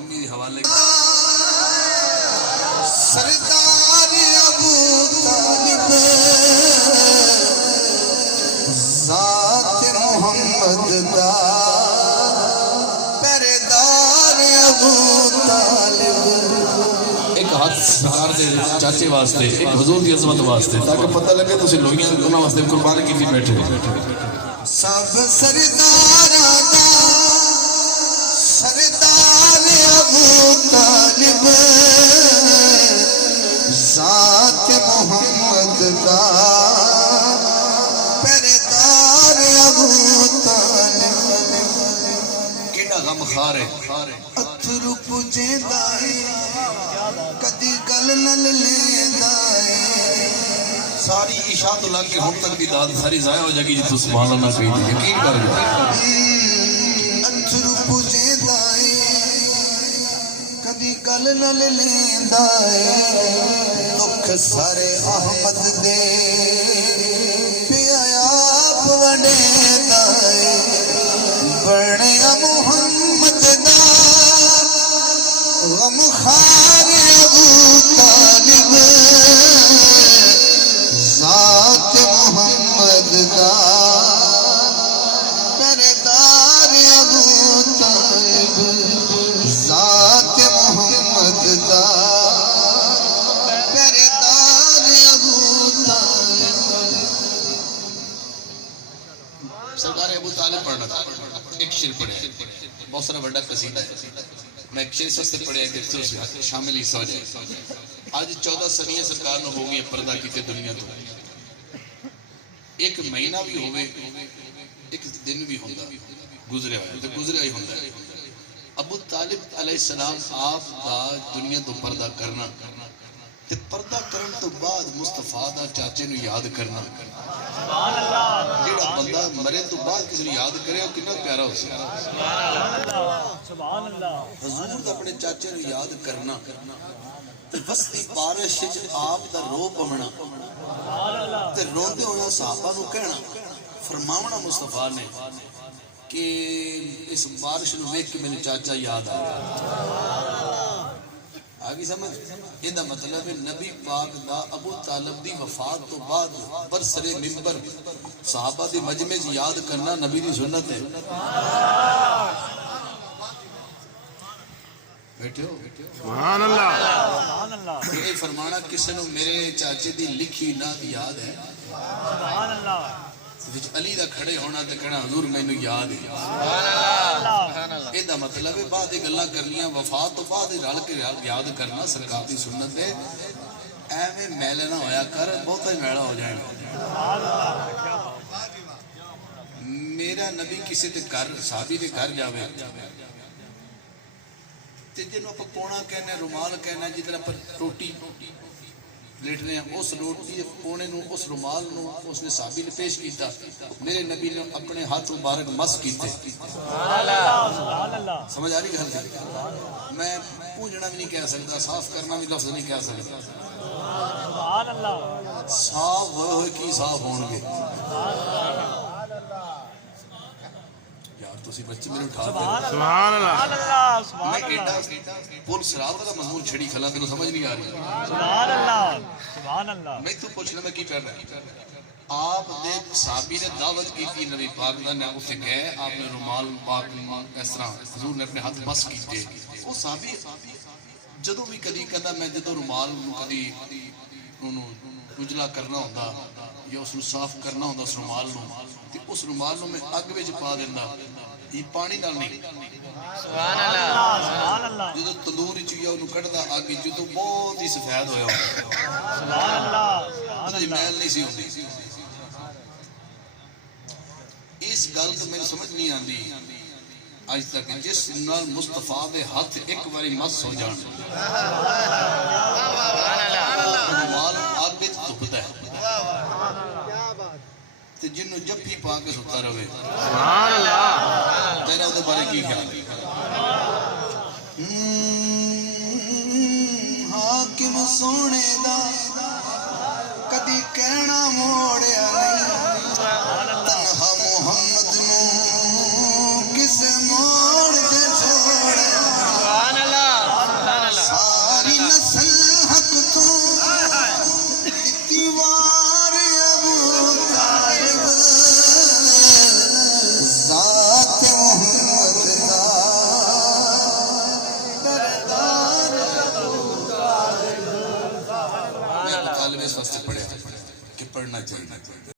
امی دی حوالے سردار ابو طالب ذات محمد دا پہریدار ابو طالب. ایک ہاتھ سرکار دے چاچے واسطے، ایک حضور دی عظمت واسطے، تاکہ پتہ لگے تسی لوئیاں انہاں واسطے قربان کیتی بیٹھے. سب سردار دا سردار ابو طالب ذات محمد دا پہریدار ابو طالب. کیڑا غم خار ہے اتھرو پجیندا ہے کدی گل نل لیندا ہے. ساری عشاء تو لگ کے ہم تک بھی داد ساری ضائع ہو جائے گی جی تو سبحان اللہ کہی تھی. یقین کر گیا اتھرو پجیندا ہے کدی گل نل لیندا ہے. دکھ سارے احمد دے پیا آپ وڈیندا ہے. بنیا محمد دا غم خار ابو طالب ذات محمد دا پہریدار ابو طالب ذات محمد دا پہریدار ابو طالب. سرکار ابو طالب پڑھنا تھا. ایک شعر پڑھے بہت سارا بڑا قصیدہ ہے. میں ایک شعر سستے پڑھے کہ شامل حصہ ہو جائے. آج 14 سنیاں سرکار نے ہو گئی پردہ کیتے دنیا تو. ایک مہینہ بھی ہوئے ایک دن بھی ہوندہ گزرے ہوئے تو گزرے ہی ہوندہ. ابو طالب علیہ السلام آپ دا دنیا تو پردہ کرنا تے پردہ کرن تو بعد مصطفیٰ دا چاچے نو یاد کرنا. جیڑا بندہ مرے تو بعد کسی نے یاد کرے اور کتنا پیارا ہو سکتا. حضور دا اپنے چاچے نو یاد کرنا تے وسطی بارش آپ دا رو پونا تے روندے ہونا صحابہ نو کہنا فرماونا مصطفیٰ نے کہ اس بارش نو ویکھ کے میرے چاچا یاد آیا. آگی سمجھ یہ دا مطلب ہے نبی پاک دا ابو طالب دی وفات تو بعد برسر منبر صحابہ دی مجمع یاد کرنا نبی دی سنت ہے. بیٹھے ہو سبحان اللہ. یہ فرمانا کسی نے میرے چاچے دی لکھی نہ یاد ہے. علی دا کھڑے ہونا تے کہنا حضور مینوں یاد ہے. یہ دا مطلب ہے بعد گلاں کرنیاں وفات تو بعد رل کے یاد کرنا سرکار دی سنت ہے. ایویں میلے نہ ہویا کر بہت ہی میلا ہو جائے گا. میرا نبی کسی تے گھر صحابی دے گھر جاوے تے جنوں اپا پونا کہنا رومال کہنا جتنا پر روٹی لیٹنے ہیں اس روٹی پونے نو اس رومال نو اس نے صحابی نے پیش کیتا. میرے نبی نے اپنے ہاتھ مبارک مس کیتے. سمجھ آ رہی گل؟ میں پوجنا بھی نہیں کہہ سکتا صاف کرنا بھی لفظ نہیں کہہ سکتا. صاف ہوئے کی صاف ہون گے یار تسی بچے میرے اٹھا دے. سبحان اللہ. میں ایڈا پول سراب کا مضمون چھڑی کھلا تینوں سمجھ نہیں آ رہی. میں تو پوچھنا میں کی کر رہا ہوں. آپ نے صحابی نے دعوت کی تھی نبی پاک دا نے اسے گئے آپ نے رومال پاک اس طرح حضور نے اپنے ہاتھ مس کیتے. وہ صحابی جدوں بھی کدی کہندا میں جدوں رومال نو کدی اجلا کرنا ہوندا یا اس نو صاف کرنا ہوندا اس رومال نو تے اس رومال نو میں اگ وچ پا دیندا. یہ پانی نال نہیں سبحان اللہ. جدوں تندور وچ یا اونوں کڈدا اگ جدوں بہت ہی سفید ہویا سبحان اللہ. میل نہیں سی ہوندی. اس گل تو میری سمجھ نہیں آندی آج تک جس نال مصطفیٰ دے ہاتھ ایک باری مس ہو جان رومال اگ وچ دبدا ہے تے جنوں جفی پا کے ستا رہے. سبحان اللہ. تیرا دے بارے کی خیال ہے؟ حاکم سونے دا کدی کہنا موڑیا نہیں تنہا محمد نو کس موڑ دے چھوڑیا. واسطے پڑھیا کہ پڑھنا چاہیے